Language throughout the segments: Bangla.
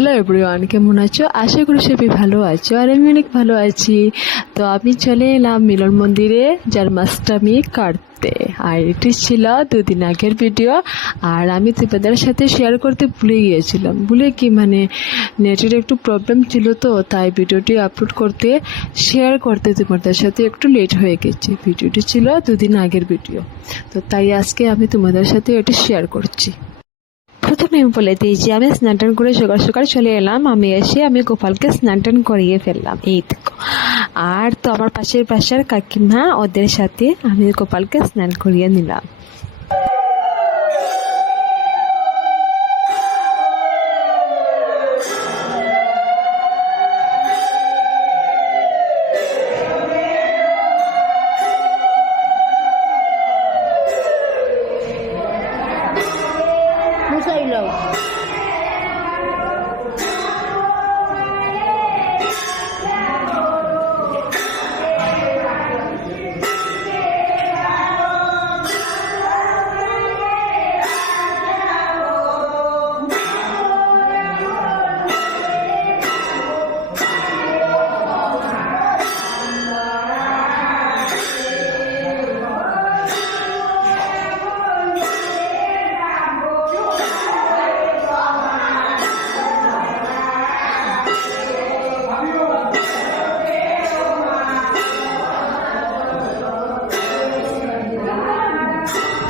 হ্যালো এভরিওয়ান, কেমন আছো? আশা করি সবাই ভালো আছো আর আমি অনেক ভালো আছি। তো আমি চলে এলাম মিলন মন্দিরে জন্মাষ্টমী কাটতে। আর এটি ছিল 2 দিন আগের ভিডিও। আর আমি তোমাদের সাথে শেয়ার করতে ভুলে গিয়েছিলাম, নেটের একটু প্রবলেম ছিল, তো তাই ভিডিওটি আপলোড করতে শেয়ার করতে তোমাদের সাথে একটু লেট হয়ে গেছে। ভিডিওটি ছিল 2 দিন আগের ভিডিও, তো তাই আজকে আমি তোমাদের সাথে এটি শেয়ার করছি। প্রথমে আমি বলে দিই যে আমি স্নান টান করে সকাল সকাল চলে এলাম। আমি গোপালকে স্নান টান করিয়ে ফেললাম, এই দেখো। আর তো আমার পাশের বাসার কাকিমা, ওদের সাথে আমি গোপালকে স্নান করিয়ে নিলাম।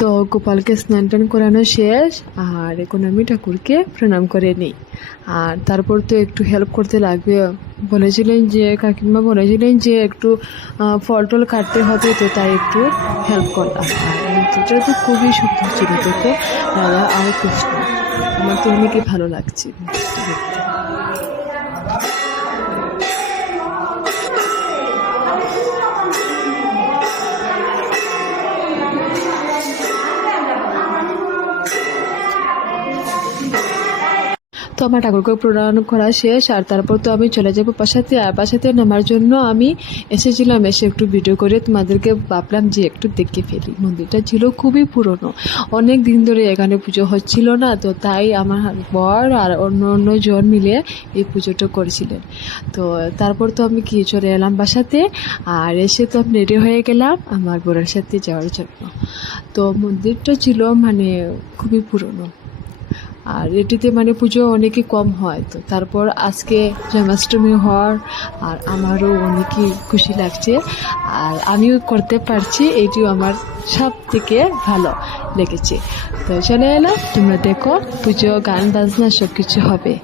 তো গোপালকে স্নান টান করানো শেষ, আর এখন আমি ঠাকুরকে প্রণাম করে নিই। আর তারপর তো একটু হেল্প করতে লাগবে। কাকিমা বলেছিলেন যে একটু ফল টল কাটতে হবে, তো তাই একটু হেল্প করলাম। আর মূর্তিটা তো খুবই সুন্দর ছিল, দেখো রাধা আর কৃষ্ণ। আমার তো অনেকই ভালো লাগছে মূর্তিটা দেখতে। তো আমার ঠাকুরকে প্রণাম করা শেষ, আর তারপর তো আমি চলে যাবো বাসাতে। আর বাসাতে নামার জন্য আমি এসেছিলাম, এসে একটু ভিডিও করে তোমাদেরকে ভাবলাম যে একটু দেখে ফেলি। মন্দিরটা ছিল খুবই পুরনো, অনেক দিন ধরে এখানে পুজো হচ্ছিল না, তো তাই আমার বর আর অন্য জন মিলে এই পুজোটা করেছিলেন। তো তারপর তো আমি চলে এলাম বাসাতে। আর এসে তো আমি রেডি হয়ে গেলাম আমার বরের সাথে যাওয়ার জন্য। তো মন্দিরটা ছিল খুবই পুরনো, আর এটিতে পুজো অনেকই কম হয়। তো তারপর আজকে জন্মাষ্টমী হওয়ার আর আমারও অনেকই খুশি লাগছে, আর আমিও করতে পারছি, এটিও আমার সব থেকে ভালো লেগেছে। তো চলে এলাম, তোমরা দেখো পুজো, গান বাজনা সব কিছু হবে।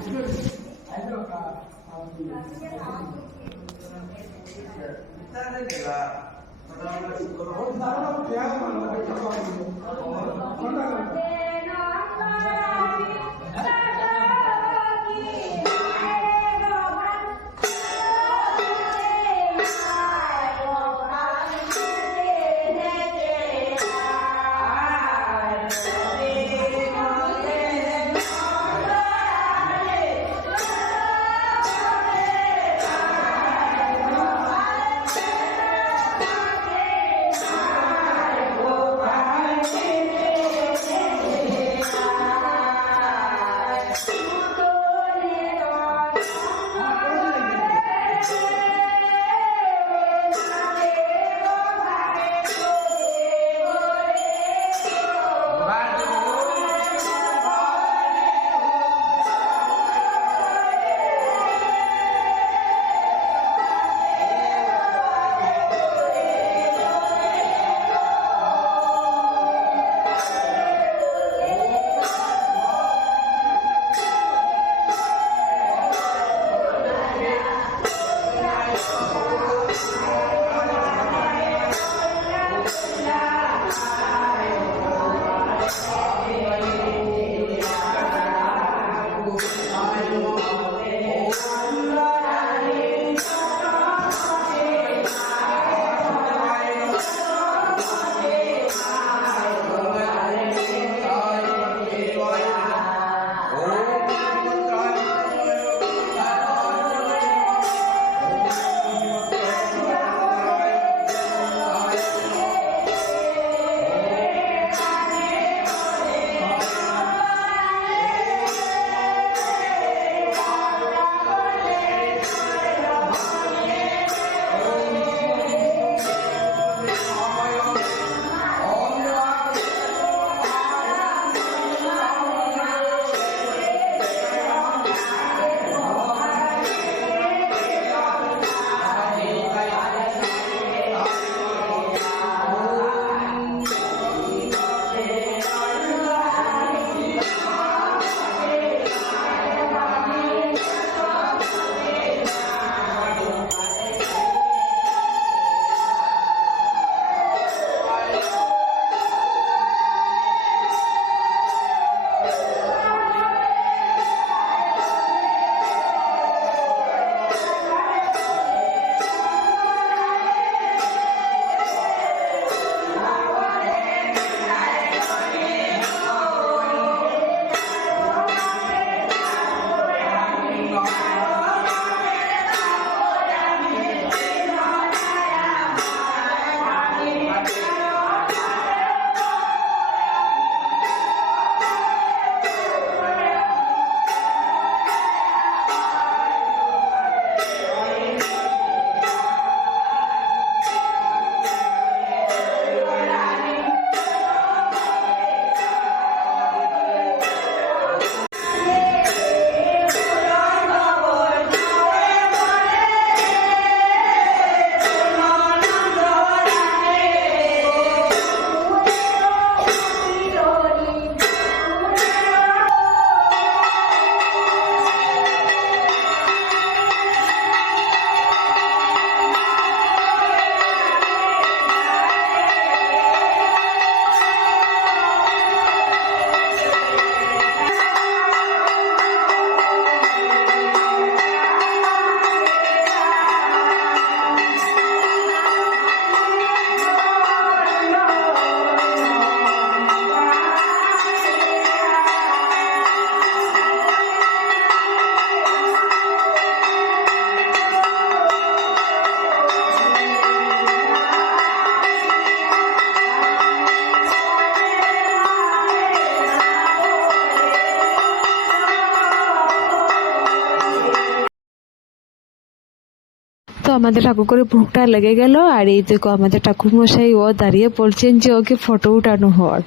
তো আমাদের ঠাকুর করে ভোগটা লেগে গেল। আর এই দেখো আমাদের ঠাকুরমশাই ও দাঁড়িয়ে বলছেন যে ওকে ফটো উঠানো হওয়ার।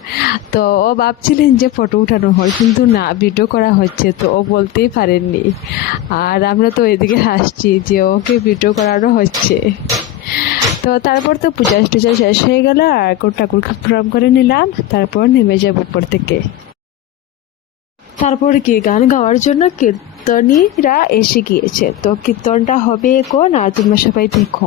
তো ও ভাবছিলেন যে ফটো উঠানো হয়, কিন্তু না, ভিডিও করা হচ্ছে, তো ও বলতেই পারেননি। আর আমরা তো এদিকে হাসছি যে ওকে ভিডিও করানো হচ্ছে। তো তারপর তো পূজা টুজা শেষ হয়ে গেল, আর ঠাকুরকে প্রণাম করে নিলাম, তারপর নেমে যাবো উপর থেকে। তারপর কি গান গাওয়ার জন্য কীর্তনীরা এসে গিয়েছে, তো কীর্তনটা হবে এখন, আর তোমরা সবাই দেখো।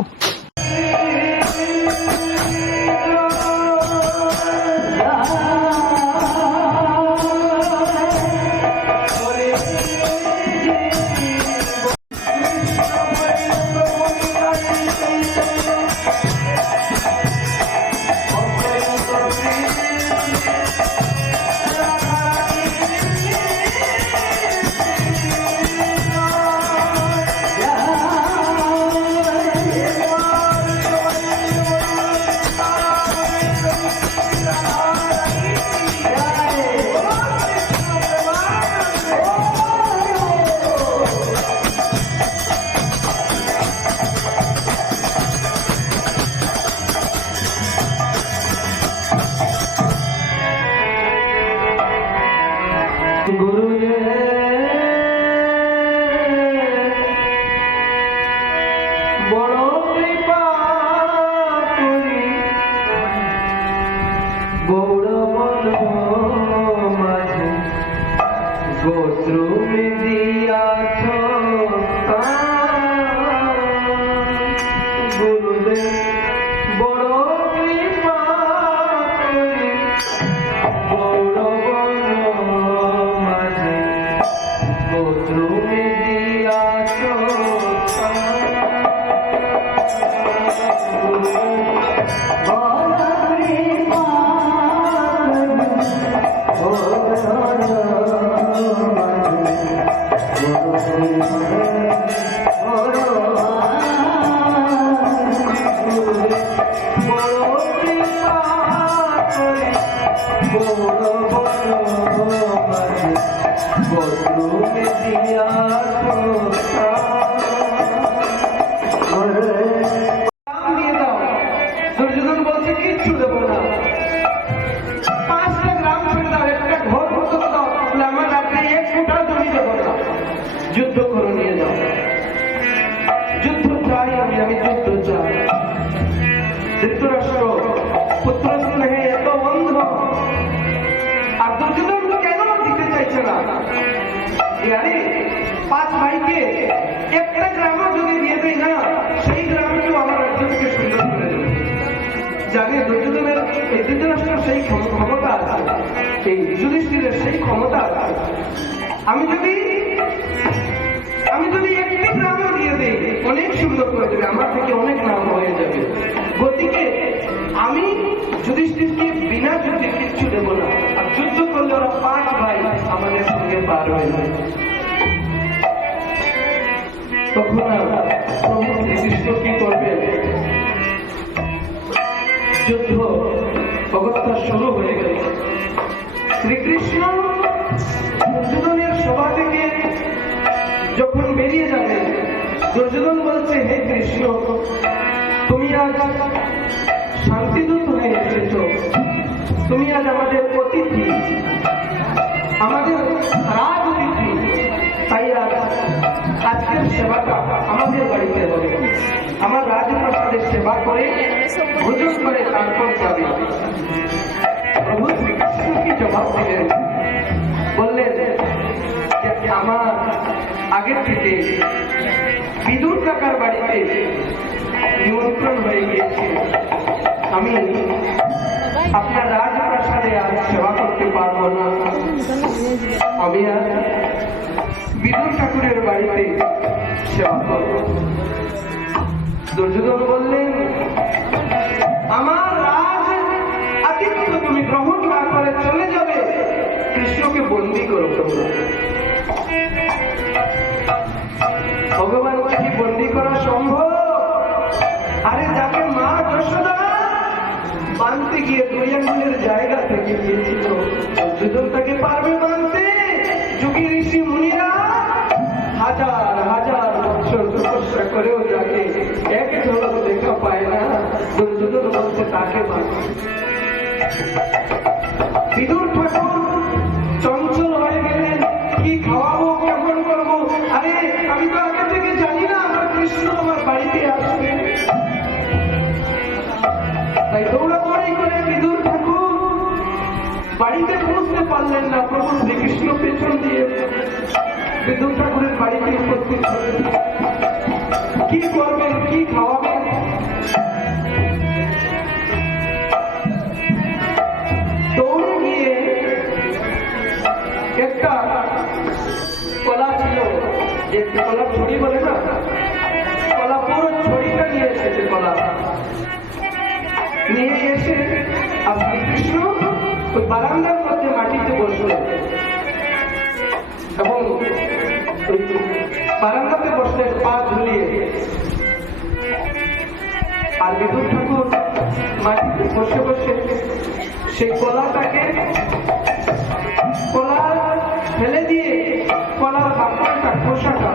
যুদ্ধ করে নিয়ে যাও, যুদ্ধ চাই আমি যুদ্ধ চাই। ধৃতরাষ্ট্র পুত্র স্নেহে এত অন্ধ, আর দুর্যোধন কেন দিতে চাইছে না? আরে 5 ভাইকে একটা গ্রামও যদি দিয়ে দেয় না, সেই গ্রামকেও আমার রাজ্য থেকে সুন্দর করে দেবে। জানে দুর্যোধনের, এই ধৃতরাষ্ট্রের সেই ক্ষমতা আছে, এই যুধিষ্ঠিরের সেই ক্ষমতা আছে। আমি যদি একটি গ্রামও দিয়ে দেই, অনেক সুন্দর করে দেবে, আমার থেকে অনেক নাম হয়ে যাবে। গতিকে আমি যুধিষ্ঠিরকে বিনা যুদ্ধে কিচ্ছু দেব না, আর যুদ্ধ করলে ওরা 5 ভাই আমাদের সঙ্গে পার হয়ে যাবে। তখন প্রভু শ্রীকৃষ্ণ কি করবেন? যুদ্ধ অবস্থা শুরু হয়ে গেল। শ্রীকৃষ্ণ দুর্যোধনের সভা থেকে যখন বেরিয়ে যাবে, দুর্যোধন বলছে, হে কৃষ্ণ, তুমি আজ শান্তিদূত হয়ে এসেছ, তুমি আজ আমাদের অতিথি, আমাদের রাজ অতিথি, তাই আজকের সেবাটা আমাদের বাড়িতে হবে। আমার রাজপ্রাসাদের সেবা করে ভোজন করে তারপর যাবে। প্রভু শ্রীকৃষ্ণ কি জবাব দিলেন? বললেন, আমার আগের থেকে বিদুর কাকার বাড়িতে নিমন্ত্রণ হয়ে গিয়েছে, আমি আপনার রাজপ্রাসাদে আজ সেবা করতে পারবো না, আমি আজ বিদুর ঠাকুরের বাড়িতে সেবা করব। দুর্যোধন বললেন, আমার রাজ আতিথ্য তুমি গ্রহণ না করে চলে যাবে, কৃষ্ণকে বন্দী করো। ভগবানকে কি বন্দী করা সম্ভব? আরে যাকে মা যশোদা বাঁধতে গিয়ে 2 আঙ্গুলের জায়গা থেকে গিয়েছিল, দুর্যোধন তাকে পারবে বাঁধতে? যোগী ঋষি মুনিরা হাজার হাজার বছর তপস্যা করেও যাকে তাকে বাঁচে। বিদুর ঠাকুর চঞ্চল হয়ে গেলেন, কি খাওয়াবো, কেমন করবো? আরে আমি তো আগে থেকে জানি না আমার কৃষ্ণ আমার বাড়িতে আসবে। তাই দৌড়াদৌড়ি করে বিদুর ঠাকুর বাড়িতে পৌঁছতে পারলেন না। প্রভু শ্রীকৃষ্ণ পেছন দিয়ে বিদুর ঠাকুরের বাড়িতে উপস্থিত হলেন। কি করবেন, কি খাওয়াবেন? দৌড়ে গিয়ে একটা কলা ছিল, যে কলা ছড়ি বলে না, কলা পুরো ছড়িটা নিয়ে এসেছে। কলা নিয়ে এসে আর শ্রীকৃষ্ণ ওই বারান্দার মধ্যে মাটিতে বসলেন এবং বারান্দাতে বসলেন পা ঝুলিয়ে। আর বিদুর ঠাকুর মাটিতে বসে বসে সেই কলাটাকে, কলা ফেলে দিয়ে কলার বাকলটা, খোসাটা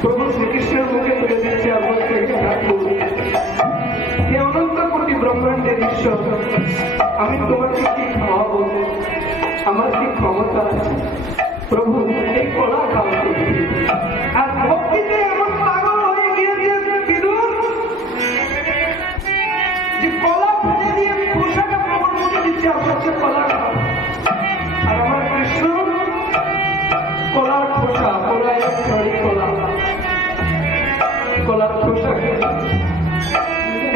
প্রভু শ্রীকৃষ্ণের মুখে তুলে দিচ্ছে আর বলছে, ঠাকুর হে অনন্ত কোটি ব্রহ্মাণ্ডের ঈশ্বর, আমি তোমাকে কি খাওয়াবো? আমার কি ক্ষমতা আছে? প্রভু এই কলা খাওয়াতে। আর ভক্তিতে এমন পাগল হয়ে গিয়েছে বিদুর যে কলা ফেলে দিয়ে খোসাটা প্রভুর মুখে দিচ্ছে, আসছে কলা খাও। আর আমার কৃষ্ণ কলার খোসা, কলা এক ছড়ি কলা, কলার খোসা।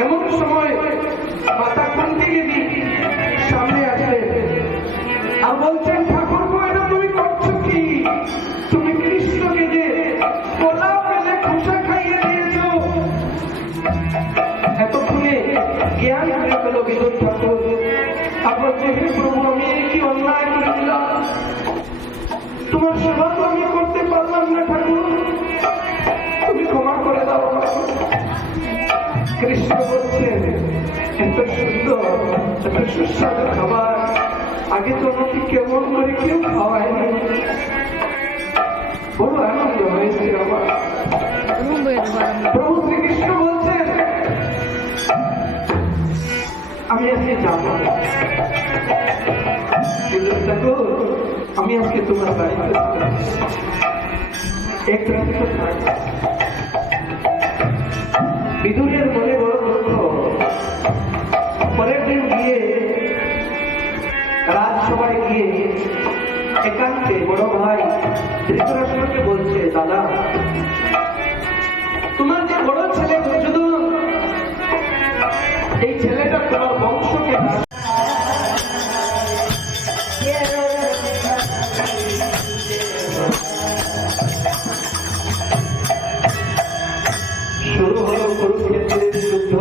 এমন সময় মাতা কুন্তি দেবী সামনে আসলেন আর বলছেন, ঠাকুর এটা তুমি করছো কি? তুমি কৃষ্ণকে যে কলা ফেলে খোসা খাইয়ে দিয়েছ। এতক্ষণে জ্ঞান হয়ে গেল বিদুর ঠাকুর। আর বলছে, হে প্রভু, আমি কি অন্যায় করে দিলাম? তোমার সেবা তো আমি করতে পারলাম না ঠাকুর, তুমি ক্ষমা করে দাও। কৃষ্ণ বলছেন, এত সুন্দর, এত সুস্বাদু খাবার আগে তোমাকে কেমন করে কেউ খাওয়ায়নি। বড় আনন্দ হয়েছে আমার। প্রভু শ্রীকৃষ্ণ বলছেন, আমি আজকে যাব, আমি আজকে তোমার বাড়িতে এক রাত থাকবো। বিদুরের মনে বড় দুঃখ। পরের দিন গিয়ে রাজসভায় গিয়ে একান্তে বড় ভাই ধৃতরাষ্ট্রকে বলছে, দাদা তোমার যে বড় ছেলে দুর্যোধন, এই ছেলেটা তোমার বংশকে শুরু হলো কুরুক্ষেত্রের যুদ্ধ।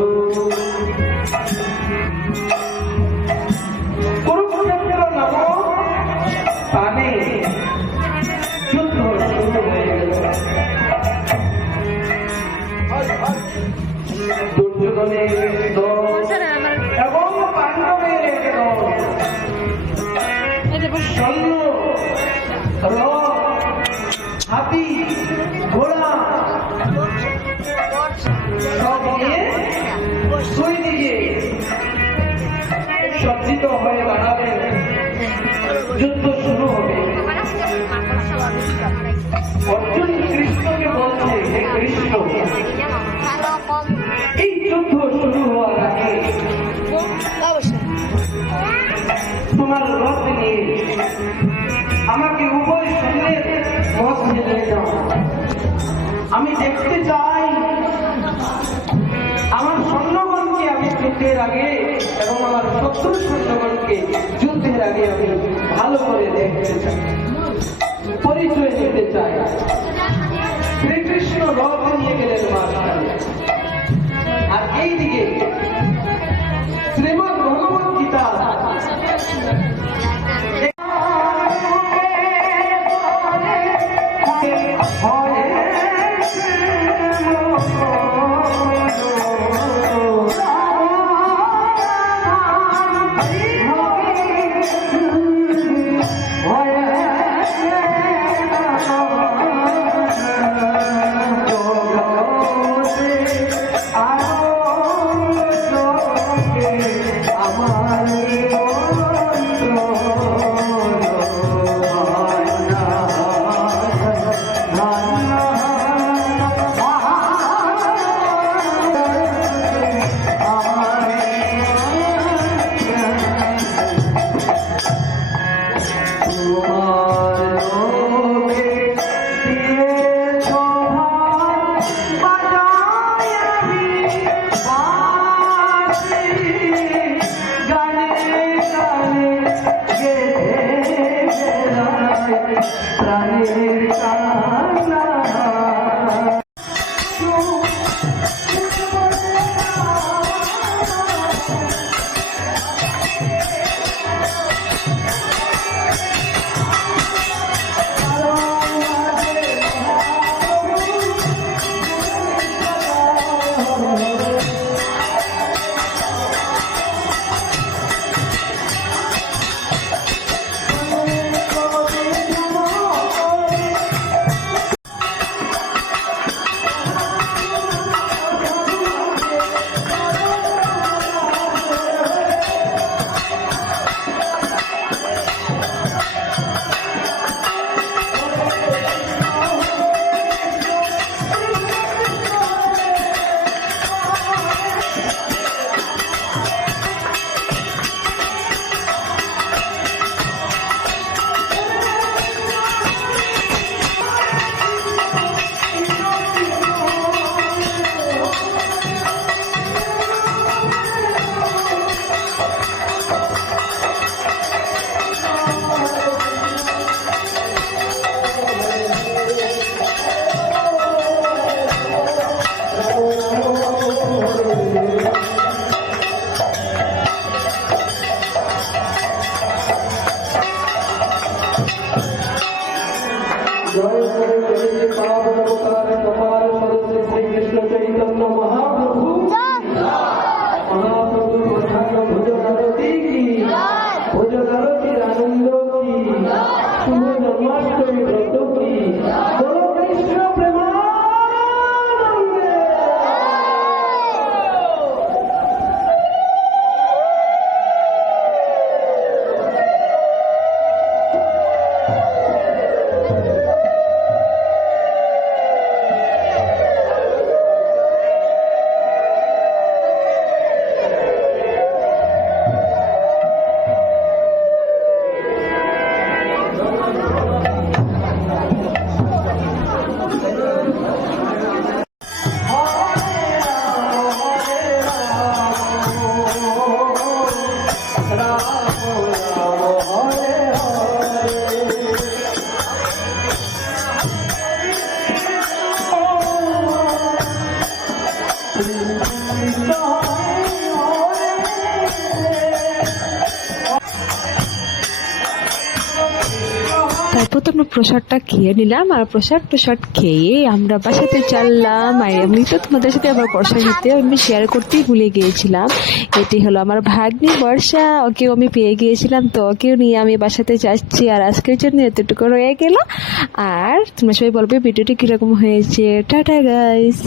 কুরুক্ষেত্র নামক স্থানে যুদ্ধ শুরু হয়ে গেল। দুর্যোধনের দল এবং পাণ্ডবের এক দল সৈন্য, রথ, হাতি, ঘোড়া সব নিয়ে দুই দিকে সজ্জিত হয়ে দাঁড়াবেন। যুদ্ধ শুরু হবে। অর্জুন কৃষ্ণকে বলছে, হে কৃষ্ণ, এই যুদ্ধ শুরু হওয়ার আগে তোমার রথ নিয়ে আমাকে উভয় সৈন্যের মধ্যে নিয়ে যাও। আমি দেখতে চাই আমার সৈন্যগণকে, আমি যুদ্ধের আগে এবং আমার শত্রু সৈন্যগণকে যুদ্ধের আগে আমি ভালো করে দেখতে চাই, পরিচয় দিতে চাই। শ্রীকৃষ্ণ রথ নিয়ে গেলেন মাঝখানে। আর এইদিকে শ্রীমদ্ ভগবত গীতা তারপর তো আমরা প্রসাদটা খেয়ে নিলাম, আর প্রসাদ খেয়ে আমরা বাসাতে চললাম। আর এমনি তো তোমাদের সাথে আমার বর্ষা নিতে আমি শেয়ার করতেই ভুলে গিয়েছিলাম। এটি হলো আমার ভাগ্নি বর্ষা, ওকেও আমি পেয়ে গিয়েছিলাম, তো ওকেও নিয়ে আমি বাসাতে যাচ্ছি। আর আজকের জন্য এতটুকু রয়ে গেল। আর তোমরা সবাই বলবে ভিডিওটি কিরকম হয়েছে। Tata guys.